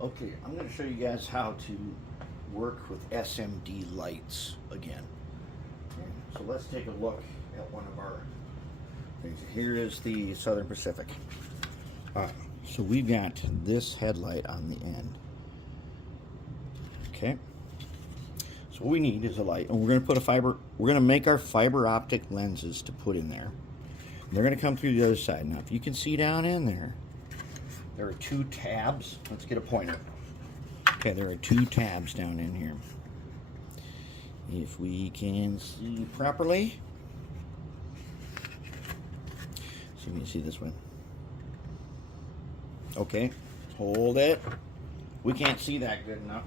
Okay, I'm going to show you guys how to work with SMD lights again. So let's take a look at one of our things. Here is the Southern Pacific. Alright, so we've got this headlight on the end. Okay. So what we need is a light, and we're going to make our fiber optic lenses to put in there. And they're going to come through the other side. Now, if you can see down in there, there are two tabs. Let's get a pointer. Okay, there are two tabs down in here. If we can see properly. See if you can see this one. Okay, hold it. We can't see that good enough.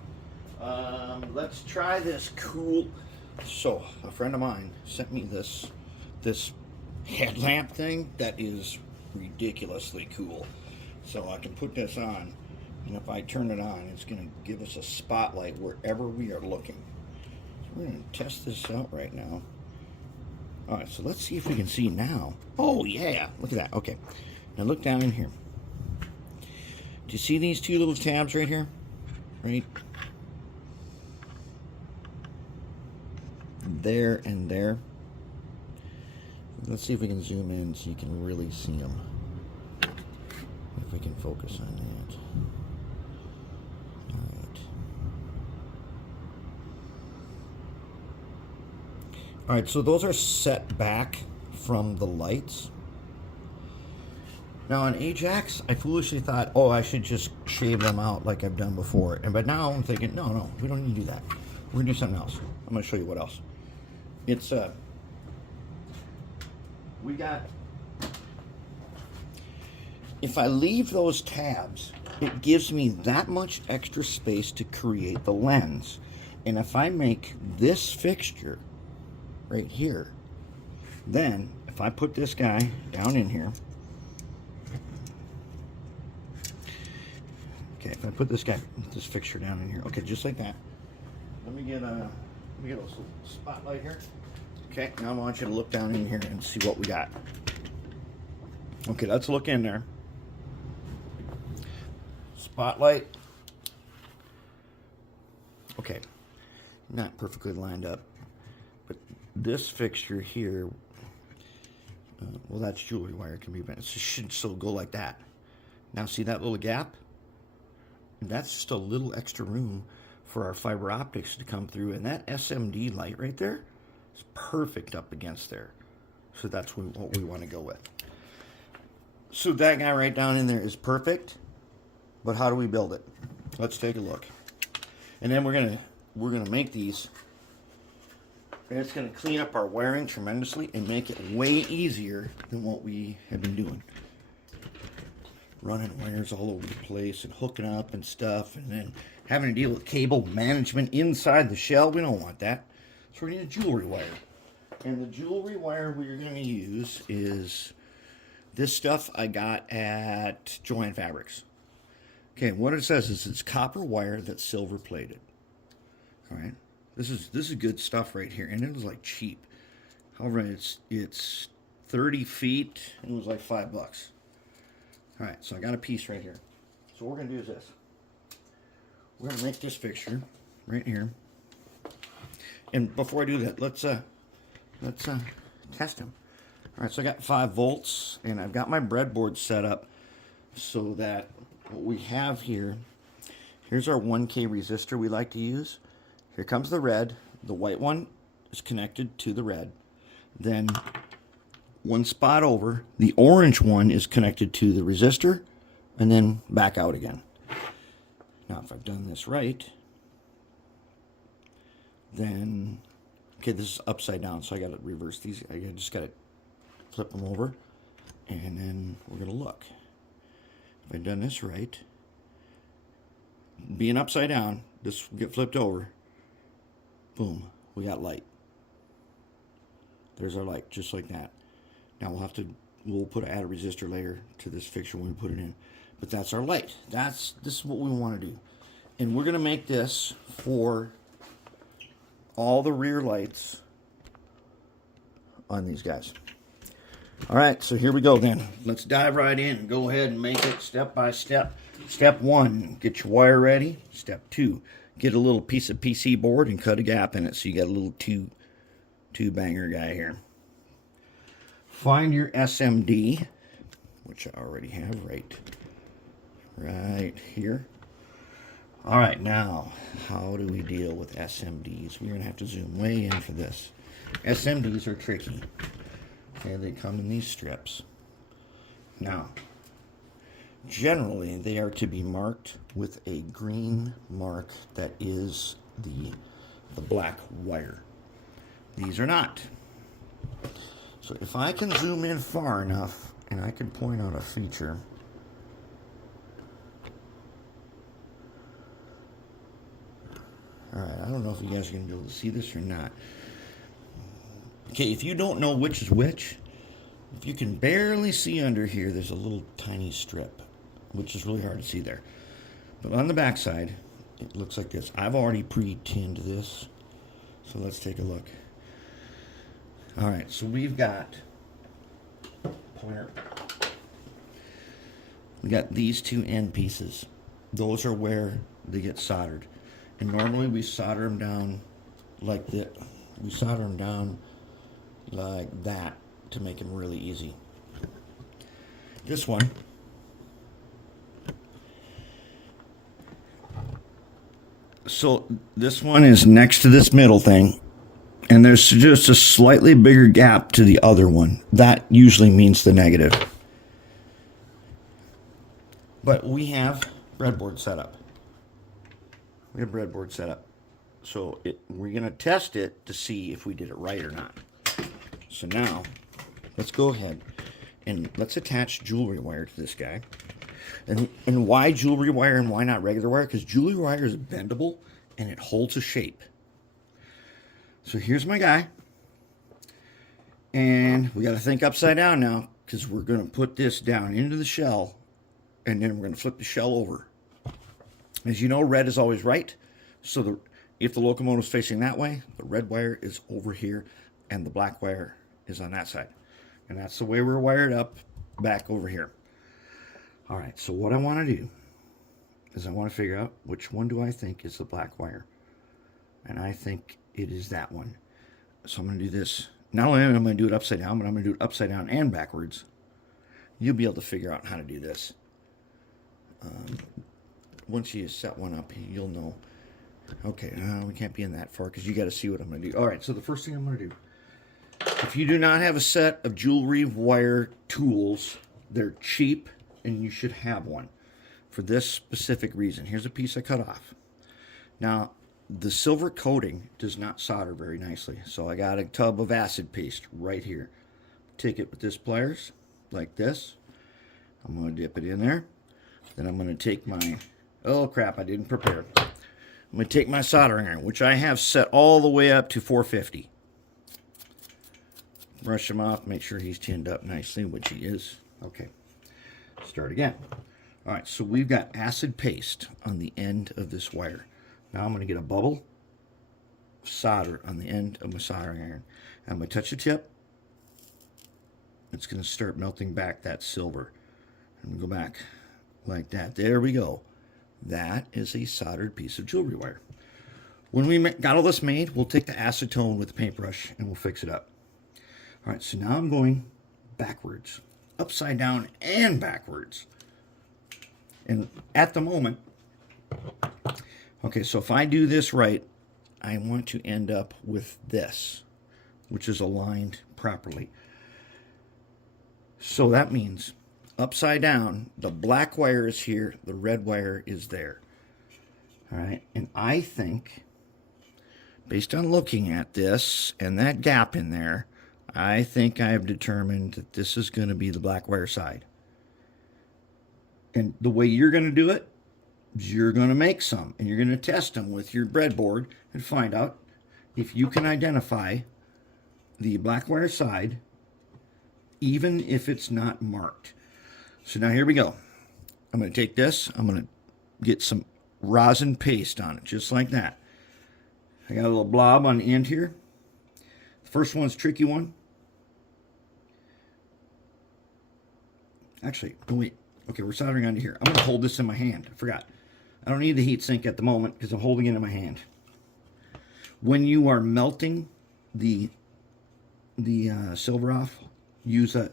Let's try this cool. So, a friend of mine sent me this headlamp thing that is ridiculously cool. So I can put this on, and if I turn it on, it's going to give us a spotlight wherever we are looking. So we're going to test this out right now. Alright, so let's see if we can see now. Oh yeah, look at that. Okay, now look down in here. Do you see these two little tabs right here? Right there and there. Let's see if we can zoom in so you can really see them. If we can focus on that. Alright, so those are set back from the lights. Now on Ajax, I foolishly thought, oh, I should just shave them out like I've done before. But now I'm thinking, no, we don't need to do that. We're going to do something else. I'm going to show you what else. It's, we got, if I leave those tabs, it gives me that much extra space to create the lens. And if I make this fixture right here, then if I put this guy down in here, okay, if I put this fixture down in here, okay, just like that. Let me get a spotlight here. Okay, now I want you to look down in here and see what we got. Okay, let's look in there. Spotlight. Okay, not perfectly lined up, but this fixture here, well, that's jewelry wire, can be, it should still go like that. Now see that little gap? That's just a little extra room for our fiber optics to come through, and that SMD light right there is perfect up against there. So that's what we want to go with. So that guy right down in there is perfect, but how do we build it? Let's take a look. And then we're gonna make these, and it's gonna clean up our wiring tremendously and make it way easier than what we have been doing. Running wires all over the place and hooking up and stuff, and then having to deal with cable management inside the shell. We don't want that. So we're going to need a jewelry wire. And the jewelry wire we're going to use is this stuff I got at Jo-Ann Fabrics. Okay, what it says is it's copper wire that's silver plated. All right, this is good stuff right here, and it was like cheap. However, it's 30 feet, and it was like $5. All right, so I got a piece right here. So what we're going to do is this. We're going to make this fixture right here. And before I do that, let's test them. All right, so I got 5 volts, and I've got my breadboard set up so that what we have here, here's our 1K resistor we like to use. Here comes the red. The white one is connected to the red. Then one spot over, the orange one is connected to the resistor, and then back out again. Now, if I've done this right, then, okay, this is upside down, so I got to reverse these. I just got to flip them over, and then we're going to look. If I've done this right, being upside down, this will get flipped over. Boom, we got light. There's our light, just like that. Now we'll add a resistor later to this fixture when we put it in. But that's our light. This is what we want to do. And we're going to make this for all the rear lights on these guys. All right, so here we go then. Let's dive right in and go ahead and make it step by step. Step 1, get your wire ready. Step 2, get a little piece of PC board and cut a gap in it so you got a little two banger guy here. Find your SMD, which I already have right here. All right, now how do we deal with SMDs? We're gonna have to zoom way in for this. SMDs are tricky. Okay, they come in these strips. Now, generally, they are to be marked with a green mark that is the black wire. These are not. So if I can zoom in far enough and I can point out a feature, all right, I don't know if you guys are going to be able to see this or not. Okay, if you don't know which is which, if you can barely see under here, there's a little tiny strip, which is really hard to see there. But on the back side, it looks like this. I've already pre-tinned this, so let's take a look. All right, so we've got these two end pieces. Those are where they get soldered. And normally we solder them down like that. We solder them down like that to make them really easy. This one, so this one is next to this middle thing, and there's just a slightly bigger gap to the other one. That usually means the negative. But we have breadboard set up. So we're going to test it to see if we did it right or not. So now, let's go ahead and let's attach jewelry wire to this guy. And why jewelry wire and why not regular wire? Because jewelry wire is bendable and it holds a shape. So here's my guy. And we got to think upside down now, because we're going to put this down into the shell and then we're going to flip the shell over. As you know, red is always right. So if the locomotive is facing that way, the red wire is over here and the black wire is on that side. And that's the way we're wired up back over here. All right, so what I want to do is I want to figure out which one do I think is the black wire. And I think it is that one. So I'm going to do this. Not only am I going to do it upside down, but I'm going to do it upside down and backwards. You'll be able to figure out how to do this. Once you set one up, you'll know. Okay, we can't be in that far because you got to see what I'm going to do. All right, so the first thing I'm going to do, if you do not have a set of jewelry wire tools, they're cheap and you should have one for this specific reason. Here's a piece I cut off. Now, the silver coating does not solder very nicely, so I got a tub of acid paste right here. Take it with this pliers, like this. I'm going to dip it in there. Then I'm going to take my, oh crap, I didn't prepare. I'm going to take my soldering iron, which I have set all the way up to 450. Brush him off, make sure he's tinned up nicely, which he is. Okay, start again. All right, so we've got acid paste on the end of this wire. Now I'm going to get a bubble of solder on the end of my soldering iron. I'm going to touch the tip. It's going to start melting back that silver. And go back like that. There we go. That is a soldered piece of jewelry wire. When we got all this made, we'll take the acetone with the paintbrush and we'll fix it up. All right, so now I'm going backwards, upside down and backwards. And at the moment, okay, so if I do this right, I want to end up with this, which is aligned properly. So that means upside down, the black wire is here, the red wire is there. All right, and I think, based on looking at this and that gap in there, I think I have determined that this is going to be the black wire side. And the way you're going to do it is you're going to make some, and you're going to test them with your breadboard and find out if you can identify the black wire side, even if it's not marked. So now here we go. I'm going to take this. I'm going to get some rosin paste on it, just like that. I got a little blob on the end here. The first one's a tricky one. Actually, no, wait. Okay, we're soldering onto here. I'm going to hold this in my hand. I forgot. I don't need the heat sink at the moment because I'm holding it in my hand. When you are melting the silver off, use a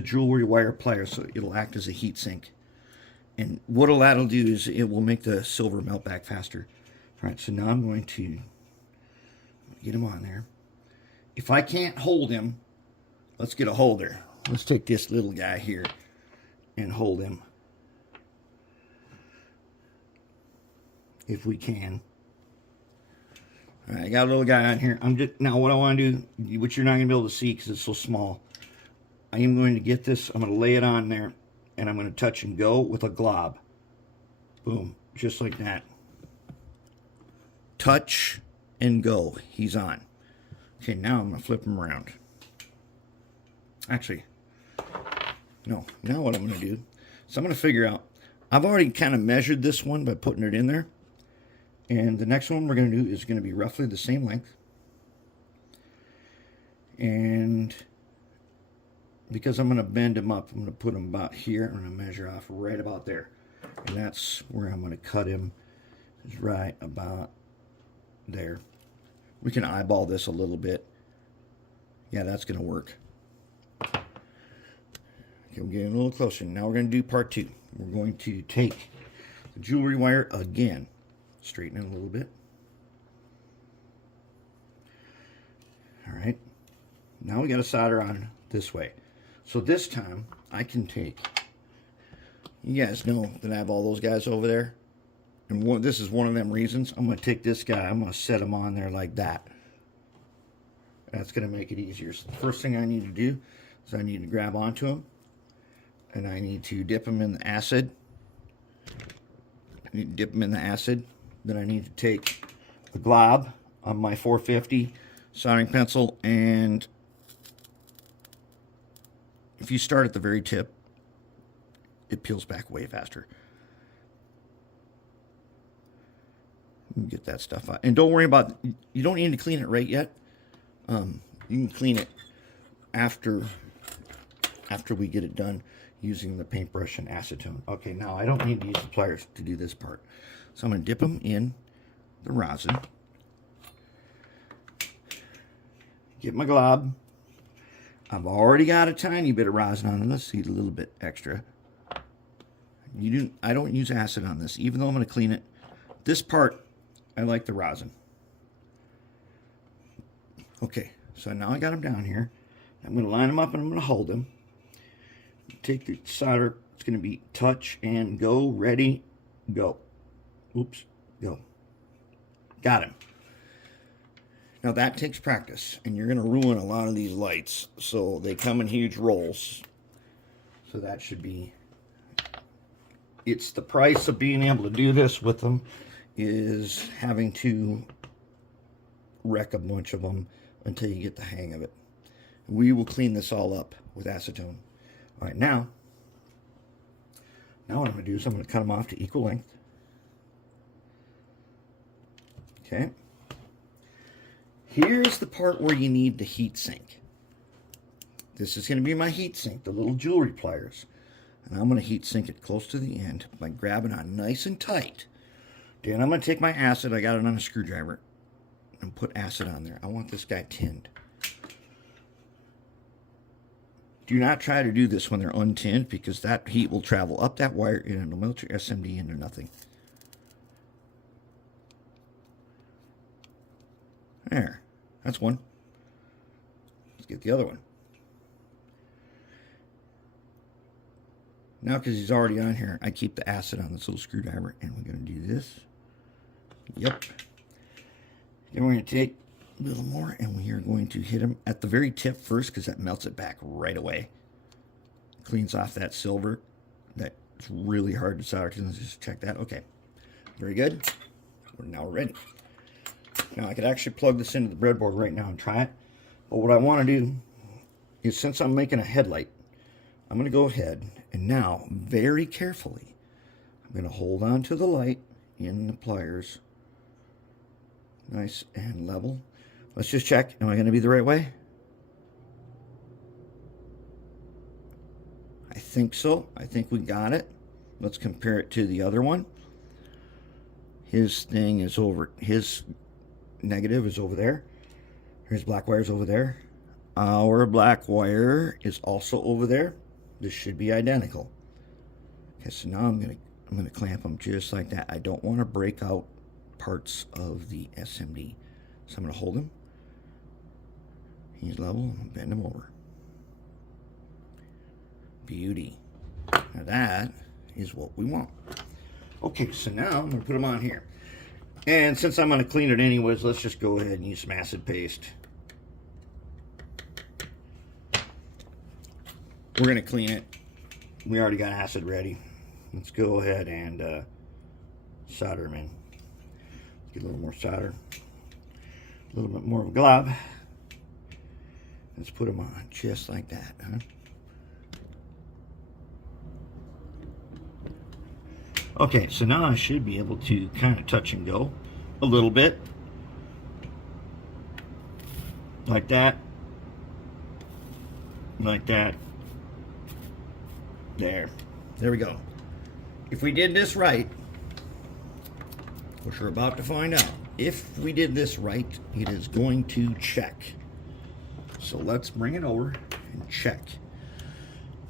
jewelry wire plier so it'll act as a heat sink. And what that'll do is it will make the silver melt back faster. All right, so now I'm going to get him on there. If I can't hold him, let's get a holder. Let's take this little guy here and hold him. If we can. All right, I got a little guy on here. Now what I want to do, which you're not going to be able to see because it's so small, I am going to get this, I'm going to lay it on there, and I'm going to touch and go with a glob. Boom, just like that. Touch and go. He's on. Okay, now I'm going to flip him around. Actually, no. Now what I'm going to do is I'm going to figure out, I've already kind of measured this one by putting it in there. And the next one we're going to do is going to be roughly the same length. And because I'm going to bend him up, I'm going to put him about here. I'm going to measure off right about there. And that's where I'm going to cut him, is right about there. We can eyeball this a little bit. Yeah, that's going to work. Okay, we're getting a little closer. Now we're going to do part two. We're going to take the jewelry wire again. Straighten it a little bit. All right. Now we got to solder on this way. So this time I can take, you guys know that I have all those guys over there. And this is one of them reasons. I'm going to take this guy, I'm going to set him on there like that. That's going to make it easier. So the first thing I need to do is I need to grab onto him. And I need to dip him in the acid. I need to dip him in the acid. Then I need to take a glob on my 450 soldering pencil, and if you start at the very tip, it peels back way faster. Get that stuff out. And don't worry about, you don't need to clean it right yet. You can clean it after we get it done using the paintbrush and acetone. Okay, now I don't need to use the pliers to do this part. So I'm going to dip them in the rosin. Get my glob. I've already got a tiny bit of rosin on it. Let's see, a little bit extra. I don't use acid on this, even though I'm going to clean it. This part, I like the rosin. Okay, so now I got them down here. I'm going to line them up and I'm going to hold them. Take the solder. It's going to be touch and go. Ready, go. Oops, go. Got him. Now that takes practice, and you're going to ruin a lot of these lights. So they come in huge rolls. So that should be, it's the price of being able to do this with them, is having to wreck a bunch of them until you get the hang of it. We will clean this all up with acetone. All right, now what I'm going to do is I'm going to cut them off to equal length. Okay. Here's the part where you need the heat sink. This is going to be my heat sink, the little jewelry pliers. And I'm going to heat sink it close to the end by grabbing on nice and tight. Then I'm going to take my acid, I got it on a screwdriver, and put acid on there. I want this guy tinned. Do not try to do this when they're untinned, because that heat will travel up that wire and it'll melt your SMD into nothing. There. That's one. Let's get the other one. Now, because he's already on here, I keep the acid on this little screwdriver, and we're going to do this. Yep. Then we're going to take a little more, and we are going to hit him at the very tip first, because that melts it back right away. Cleans off that silver. That's really hard to solder to. Let's just check that. Okay. Very good. Now we're ready. Now I could actually plug this into the breadboard right now and try it. But what I want to do is, since I'm making a headlight, I'm going to go ahead and now, very carefully, I'm going to hold on to the light in the pliers. Nice and level. Let's just check. Am I going to be the right way? I I think so. I think we got it. Let's compare it to the other one. His thing is over, his negative is over there. His black wire is over there. Our black wire is also over there. This should be identical. Okay, so now I'm gonna clamp them just like that. I don't want to break out parts of the SMD. So I'm gonna hold him. He's level, and bend him over. Beauty. Now that is what we want. Okay, so now I'm gonna put them on here. And since I'm gonna clean it anyways, let's just go ahead and use some acid paste. We're gonna clean it. We already got acid ready. Let's go ahead and solder them in. Get a little more solder. A little bit more of a glove. Let's put them on just like that, huh? Okay, so now I should be able to kind of touch and go a little bit. Like that. Like that. There. There we go. If we did this right, which we're about to find out, if we did this right, it is going to check. So let's bring it over and check.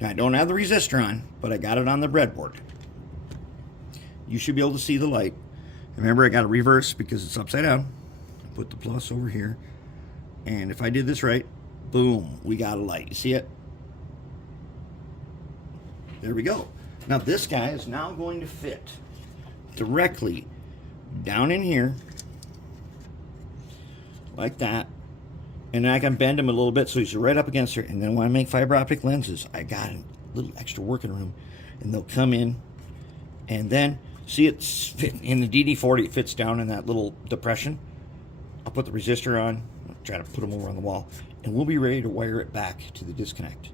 Now I don't have the resistor on, but I got it on the breadboard. You should be able to see the light. Remember, I got to reverse because it's upside down. Put the plus over here. And if I did this right, boom, we got a light. You see it? There we go. Now this guy is now going to fit directly down in here like that. And I can bend him a little bit so he's right up against her. And then when I make fiber optic lenses, I got a little extra working room. And they'll come in. And then, see, it's in the DD40, it fits down in that little depression. I'll put the resistor on. I'll try to put them over on the wall. And we'll be ready to wire it back to the disconnect.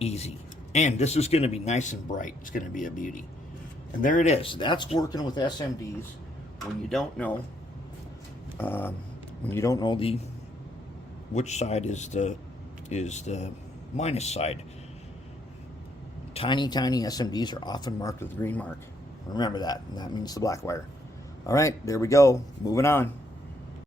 Easy. And this is going to be nice and bright. It's going to be a beauty. And there it is. That's working with SMDs when you don't know which side is the minus side. Tiny SMDs are often marked with a green mark. Remember that. And that means the black wire. All right, there we go. Moving on.